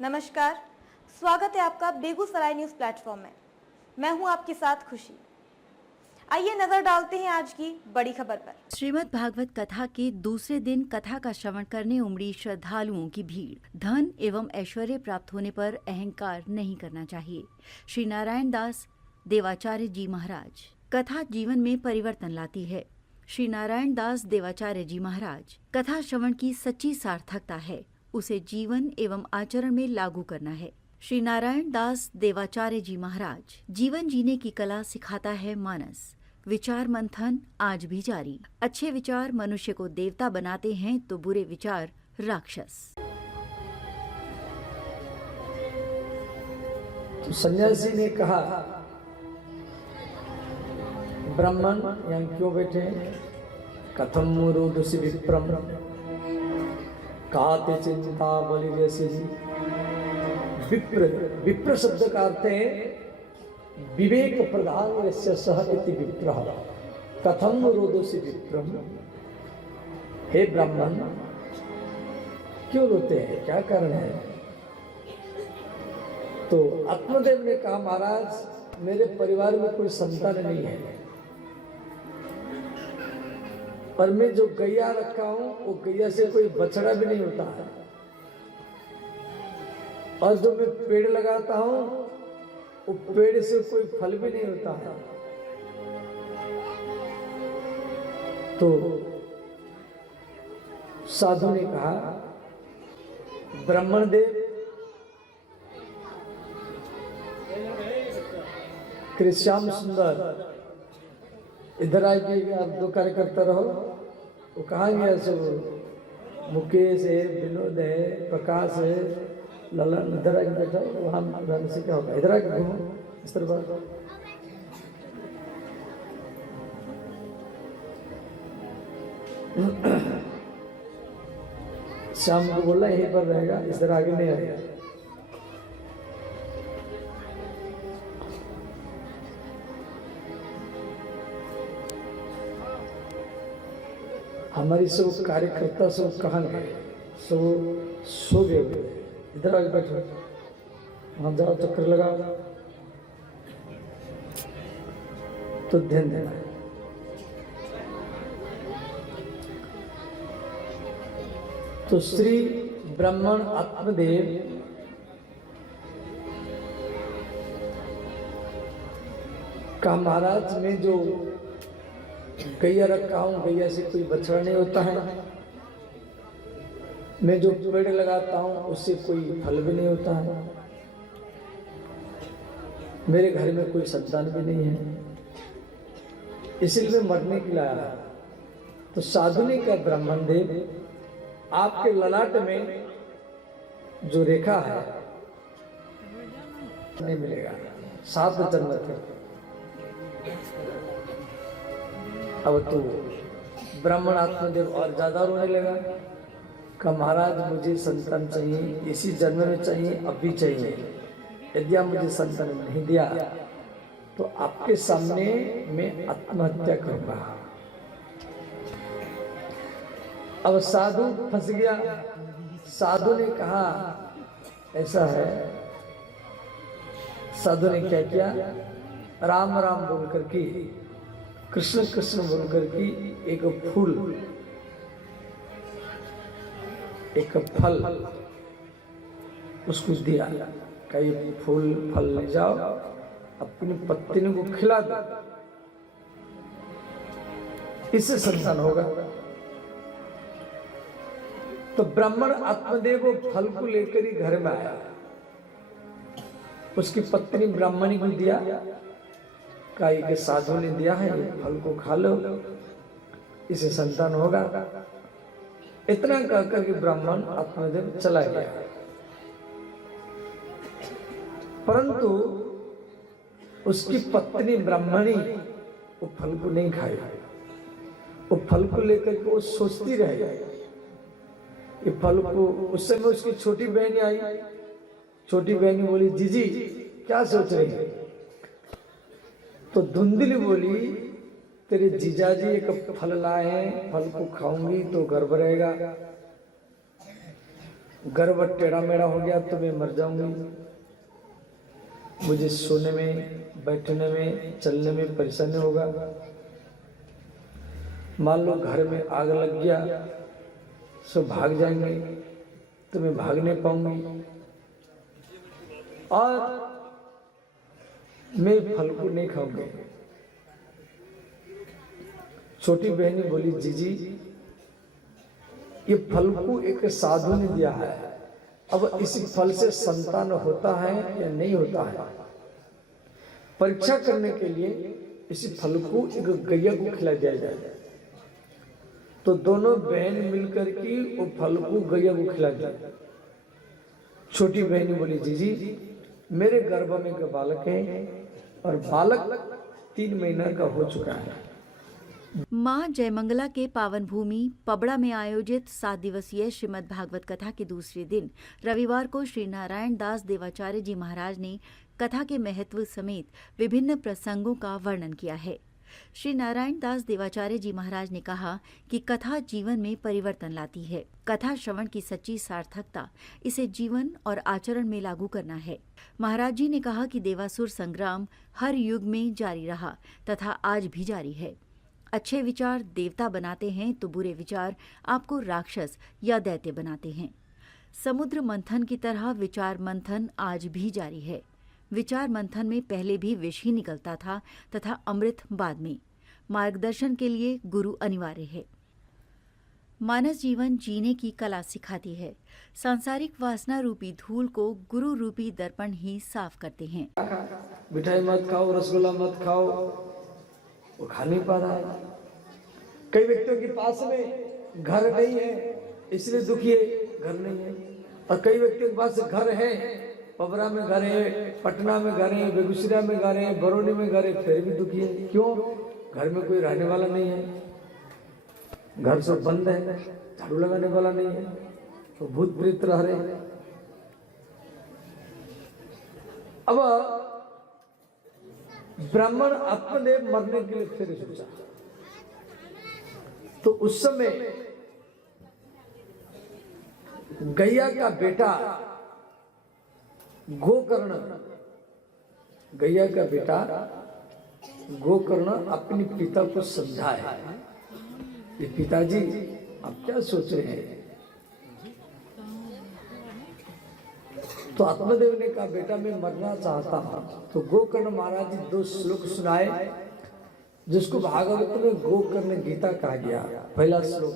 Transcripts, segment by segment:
नमस्कार, स्वागत है आपका बेगूसराय न्यूज़ प्लेटफॉर्म में। मैं हूं आपके साथ खुशी। आइए नजर डालते हैं आज की बड़ी खबर पर। श्रीमद् भागवत कथा के दूसरे दिन कथा का श्रवण करने उमड़ी श्रद्धालुओं की भीड़। धन एवं ऐश्वर्य प्राप्त होने पर अहंकार नहीं करना चाहिए। श्री नारायण दास देवाचार्य जी महाराज। कथा जीवन में परिवर्तन लाती है। श्री नारायण दास देवाचार्य जी महाराज। कथा श्रवण की सच्ची सार्थकता है, उसे जीवन एवं आचरण में लागू करना है। श्री नारायण दास देवाचार्य जी महाराज। जीवन जीने की कला सिखाता है मानस। विचार मंथन आज भी जारी। अच्छे विचार मनुष्य को देवता बनाते हैं तो बुरे विचार राक्षस। तो सन्यासी ने कहा, ब्राह्मण यहाँ क्यों बैठे हैं? कथम रोदसी विप्रम काते चिंता बलिव्यसी। विप्र, विप्र शब्द का अर्थ है विवेक प्रधान यस्य सह इति विप्रः। कथम रोदसी विप्रम। हे ब्राह्मण, क्यों रोते हैं, क्या कारण है? तो आत्मदेव ने कहा, महाराज मेरे परिवार में कोई संतान नहीं है और मैं जो गैया रखा हूं वो गैया से कोई बछड़ा भी नहीं होता है, और जो मैं पेड़ लगाता हूं वो पेड़ से कोई फल भी नहीं होता है। तो साधु ने कहा, ब्राह्मण देव श्याम सुंदर इधर आइए, आप दो कार्य करता रहो। वो कहाँ गया सब? मुकेश है, विनोद है, प्रकाश है, ललन इधर आके बैठा। वहाँ रहने से क्या होगा? इधर आके घूमो इस तरफ। शाम को बोला यहीं पर रहेगा, इस तरह आगे नहीं आएगा। हमारी सब कार्यकर्ता सब कहाँ गए? सब सो गए। इधर आगे बैठो, वहां जाओ, चक्कर लगाओ, तो ध्यान देना है। तो श्री ब्राह्मण आत्मदेव का महाराज में जो गैया रखा हूं, गैया से कोई बछड़ा नहीं होता है। मैं जो पेड़ लगाता हूं उससे कोई फल भी नहीं होता है। मेरे घर में कोई संतान भी नहीं है, इसलिए मैं मरने के लिए आया। तो साधु ने कहा, ब्राह्मण देव आपके ललाट में जो रेखा है नहीं मिलेगा, 7 जन्म थे। अब तो ब्राह्मण आत्मदेव और ज्यादा रोने लगा। कहा, महाराज मुझे संतान चाहिए, इसी जन्म में चाहिए, अब भी चाहिए। यदि आप मुझे संतान नहीं दिया तो आपके सामने मैं आत्महत्या करूंगा। अब साधु फंस गया। साधु ने कहा, ऐसा है। साधु ने क्या किया? राम राम बोल करके, कृष्ण कृष्ण बोल करके एक फूल, एक फल उसको दिया। कई फूल फल ले जाओ, अपनी पत्नी को खिला दो, इससे संतान होगा। तो ब्राह्मण आत्मदेव वो फल को लेकर ही घर में आया। उसकी पत्नी ब्राह्मणी को दिया, कहा कि साधु ने दिया है, फल को खा लो, इसे संतान होगा। इतना कहकर के ब्राह्मण आत्मदेव चला गया। परंतु उसकी पत्नी ब्राह्मणी वो फल को नहीं खाई। वो फल को लेकर के वो सोचती रह गई। ये फल को, उस समय उसकी छोटी बहन आई। छोटी बहन बोली, जीजी क्या सोच रही है? तो धुंधली बोली, तेरे जीजाजी एक फल लाए हैं, फल को खाऊंगी तो गर्भ रहेगा। गर्भ टेढ़ा मेढ़ा हो गया तो मैं मर जाऊंगी, मुझे सोने में, बैठने में, चलने में परेशानी होगा। मान लो घर में आग लग गया, सब भाग जाएंगे तो मैं भाग नहीं पाऊंगी, और मैं फल को नहीं खाऊंगी। छोटी बहनी बोली, जीजी ये फल को एक साधु ने दिया है, अब इस फल से संतान होता है या नहीं होता है, परीक्षा करने के लिए इस फल को एक गैया को खिला दिया जाए। तो दोनों बहन मिलकर के वो फल को गैया को खिला दिया। छोटी बहनी बोली, जीजी मेरे गर्भ में एक बालक है और बालक 3 महीना का हो चुका है। मां जयमंगला के पावन भूमि पबड़ा में आयोजित 7 दिवसीय श्रीमद् भागवत कथा के दूसरे दिन रविवार को श्री नारायण दास देवाचार्य जी महाराज ने कथा के महत्व समेत विभिन्न प्रसंगों का वर्णन किया है। श्री नारायण दास देवाचार्य जी महाराज ने कहा कि कथा जीवन में परिवर्तन लाती है। कथा श्रवण की सच्ची सार्थकता इसे जीवन और आचरण में लागू करना है। महाराज जी ने कहा कि देवासुर संग्राम हर युग में जारी रहा तथा आज भी जारी है। अच्छे विचार देवता बनाते हैं तो बुरे विचार आपको राक्षस या दैत्य बनाते हैं। समुद्र मंथन की तरह विचार मंथन आज भी जारी है। विचार मंथन में पहले भी विष ही निकलता था तथा अमृत बाद में। मार्गदर्शन के लिए गुरु अनिवार्य है। मानस जीवन जीने की कला सिखाती है। सांसारिक वासना रूपी धूल को गुरु रूपी दर्पण ही साफ करते हैं। मिठाई मत खाओ, रसगुल्ला मत खाओ, वो खा नहीं पा रहा है। कई व्यक्तियों के पास में घर नहीं है इसलिए दुखी है, घर नहीं है। और कई व्यक्तियों के पास घर है, पबरा में घर है, पटना में घर है, बेगूसराय में घर है, बरौनी में घर है, फिर भी दुखी है। क्यों? घर में कोई रहने वाला नहीं है, घर सब बंद है, झाड़ू लगाने वाला नहीं है, तो भूत प्रेत रह रहे हैं। अब ब्राह्मण अपने मरने के लिए फिर सोचा, तो उस समय गैया का बेटा गोकर्ण, गैया का बेटा गोकर्ण अपने पिता को समझाया, ये पिताजी आप क्या सोच रहे हैं? तो आत्मदेव ने कहा, बेटा मैं मरना चाहता हूं। तो गोकर्ण महाराज जी 2 श्लोक सुनाए जिसको भागवत में गोकर्ण गीता कहा गया। पहला श्लोक,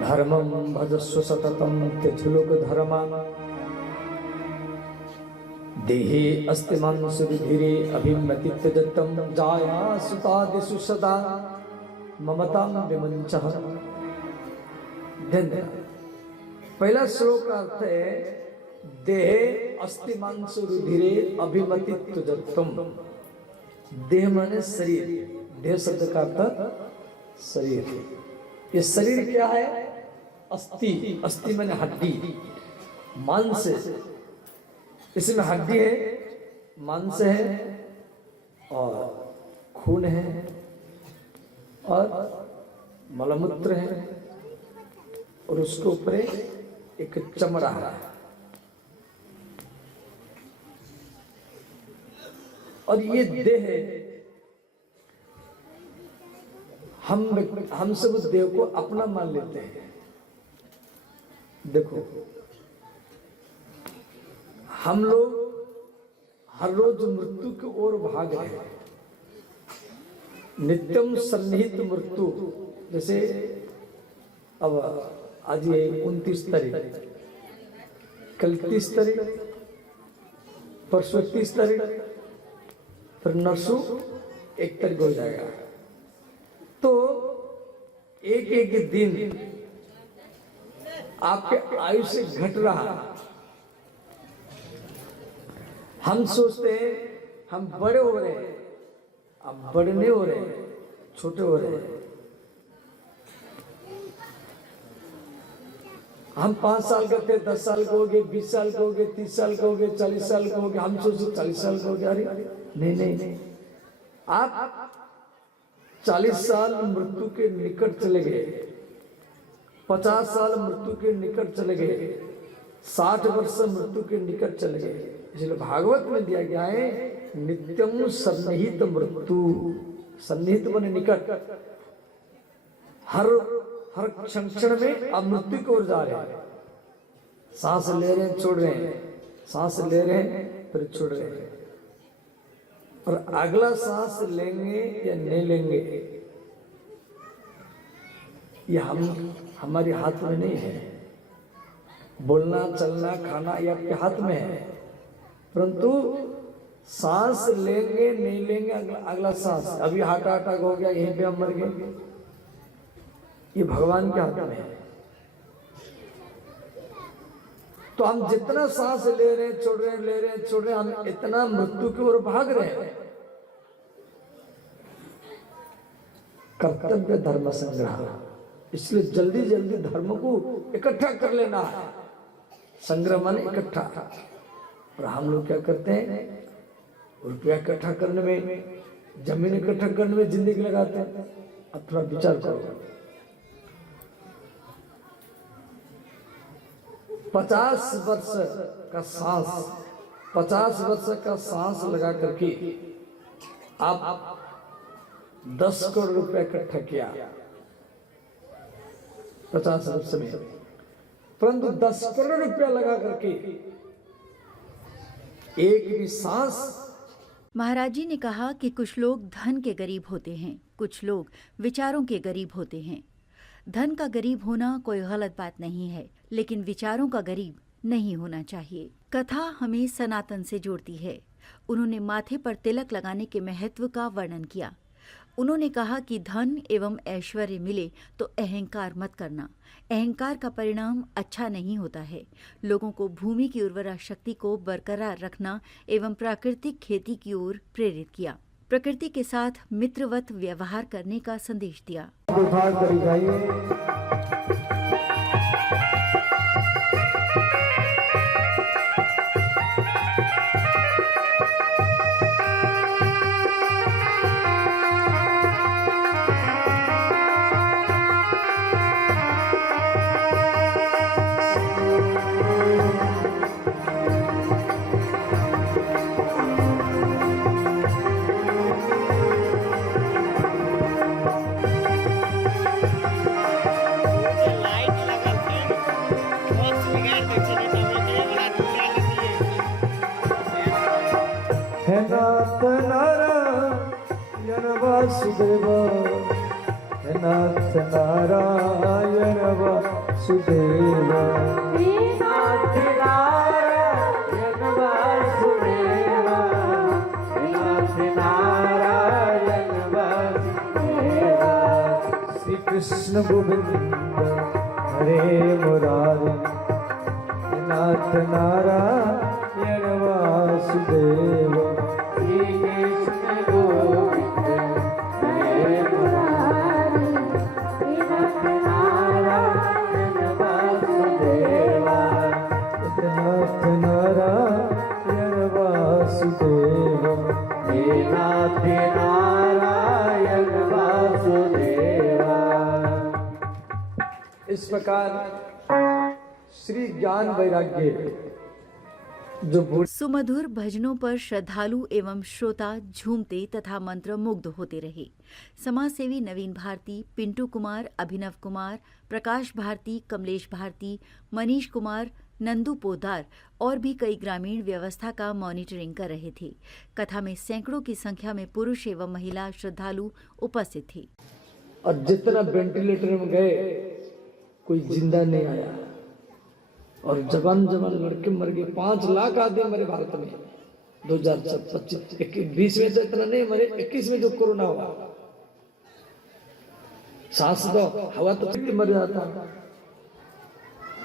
धर्मं भजस्व सततं त्यज धर्मा देहे अस्ति मांसुधीरे अभिमति त्यजतं जाया सुतादिषु सदा ममतां विमंचः। पहला श्लोक का अर्थ है देहे अस्ति मांसुधीरे अभिमति त्यजतं। देह माने शरीर, देह शब्द का अर्थ शरीर। ये शरीर क्या है? अस्थि, अस्थि माने हड्डी, मांस, इसमें हड्डी है, मांस है और खून है और मलमूत्र है और उसके ऊपर एक चमड़ा है। और ये देह हम सब उस देह को अपना मान लेते हैं। देखो हम लोग हर रोज मृत्यु की ओर भाग रहे हैं। नित्यम सन्निहित मृत्यु, जैसे अब आज ये 29 तारीख, कल 30 तारीख, परसों 30 तारीख, फिर नरसों 1 तारीख हो जाएगा। तो एक एक दिन आपके आयु से घट रहा। हम सोचते हैं हम बड़े हो रहे हैं, अब बड़े नहीं हो रहे, छोटे हो रहे हैं। हम 5 साल का थे, 10 साल के हो गए, 20 साल के हो गए, 30 साल के हो गए, 40 साल के हो गए। हम सोचते 40 साल के हो गए। अरे नहीं नहीं नहीं, आप 40 साल मृत्यु के निकट चले गए, 50 साल मृत्यु के निकट चले गए, 60 वर्ष मृत्यु के निकट चले गए। इसलिए भागवत में दिया गया है नित्यम सन्निहित मृत्यु। सन्निहित बने निकट, हर क्षण क्षण में आप मृत्यु की ओर जा रहे हैं। सांस ले रहे हैं, छोड़ रहे हैं, सांस ले रहे हैं, फिर छोड़ रहे हैं। और अगला सांस लेंगे या नहीं लेंगे ये हमारे हाथ में नहीं है। बोलना, चलना, खाना ये आपके हाथ में है, परंतु सांस लेंगे नहीं लेंगे अगला सांस। अभी हार्ट अटैक हो गया, यहीं पे हम मर गए, ये भगवान के हाथ में है। तो हम जितना सांस ले रहे हैं, छोड़ रहे हैं, ले रहे हैं, छोड़ रहे हैं, हम इतना मृत्यु की ओर भाग रहे हैं। कर्तव्य धर्म संग्रह, इसलिए जल्दी जल्दी धर्म को इकट्ठा कर लेना है। संग्रह माने इकट्ठा। और हम लोग क्या करते हैं, रुपया इकट्ठा करने में, जमीन इकट्ठा करने में जिंदगी लगाते हैं। अब थोड़ा विचार करो, 50 वर्ष का सांस, 50 वर्ष का सांस लगा करके आप 10 करोड़ रुपया इकट्ठा किया 50 वर्ष में, परंतु 10 करोड़ रुपया लगा करके एक भी सांस। महाराज जी ने कहा कि कुछ लोग धन के गरीब होते हैं, कुछ लोग विचारों के गरीब होते हैं। धन का गरीब होना कोई गलत बात नहीं है, लेकिन विचारों का गरीब नहीं होना चाहिए। कथा हमें सनातन से जोड़ती है। उन्होंने माथे पर तिलक लगाने के महत्व का वर्णन किया। उन्होंने कहा कि धन एवं ऐश्वर्य मिले तो अहंकार मत करना। अहंकार का परिणाम अच्छा नहीं होता है। लोगों को भूमि की उर्वरा शक्ति को बरकरार रखना एवं प्राकृतिक खेती की ओर प्रेरित किया। प्रकृति के साथ मित्रवत व्यवहार करने का संदेश दिया। नाथ नारायण वासुदेव, नाथ नारायण वासुदेव, नाथ नारायण वासुदेव, नाथ नारायण वासुदेव। श्री कृष्ण गोविंद हरे मुरारी, नाथ नारायण वासुदेव। इस प्रकार श्री ज्ञान वैराग्य जो सुमधुर भजनों पर श्रद्धालु एवं श्रोता झूमते तथा मंत्र मुग्ध होते रहे। समाजसेवी नवीन भारती, पिंटू कुमार, अभिनव कुमार, प्रकाश भारती, कमलेश भारती, मनीष कुमार, नंदू पोदार और भी कई ग्रामीण व्यवस्था का मॉनिटरिंग कर रहे थे। कथा में सैकड़ों की संख्या में पुरुष एवं महिला श्रद्धालु उपस्थित थे। और जितना वेंटिलेटर में गए कोई जिंदा नहीं आया, और जवान जवान लड़के मर गए। 5 लाख आदमी मरे भारत में 2025 20 में तो इतना नहीं मरे, 21 में जो कोरोना हुआ, सांस दो हवा तो मर जाता।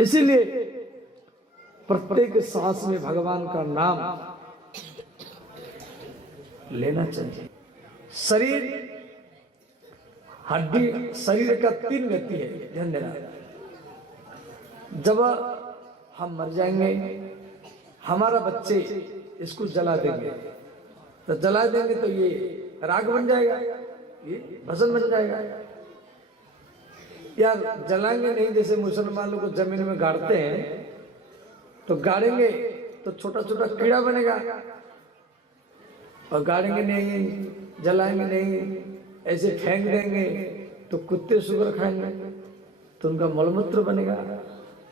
इसीलिए प्रत्येक सांस में भगवान का नाम लेना चाहिए। शरीर हड्डी, शरीर का 3 गति है, ध्यान देना। जब हम मर जाएंगे, हमारा बच्चे इसको जला देंगे, तो जला देंगे तो ये राख बन जाएगा, ये भसन बन जाएगा। यार जलाएंगे नहीं, जैसे मुसलमान लोग को जमीन में गाड़ते हैं तो गाड़ेंगे तो छोटा छोटा कीड़ा बनेगा, और गाड़ेंगे नहीं, जलाएंगे नहीं, ऐसे फेंक देंगे तो कुत्ते सुगर खाएंगे तो उनका मलमूत्र बनेगा।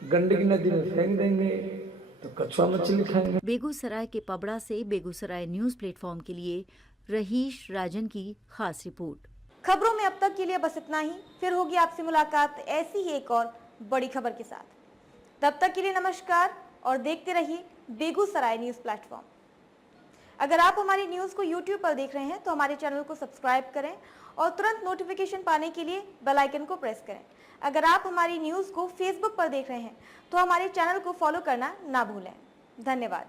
गंडकी नदी में फेंक देंगे तो कछुआ मछली खाएंगे। बेगूसराय के पबड़ा से बेगूसराय न्यूज प्लेटफॉर्म के लिए रहीश राजन की खास रिपोर्ट। खबरों में अब तक के लिए बस इतना ही। फिर होगी आपसे मुलाकात ऐसी ही एक और बड़ी खबर के साथ। तब तक के लिए नमस्कार और देखते रहिए बेगूसराय न्यूज प्लेटफॉर्म। अगर आप हमारी न्यूज को YouTube पर देख रहे हैं तो हमारे चैनल को सब्सक्राइब करें और तुरंत नोटिफिकेशन पाने के लिए बेल आइकन को प्रेस करें। अगर आप हमारी न्यूज को Facebook पर देख रहे हैं तो हमारे चैनल को फॉलो करना ना भूलें। धन्यवाद।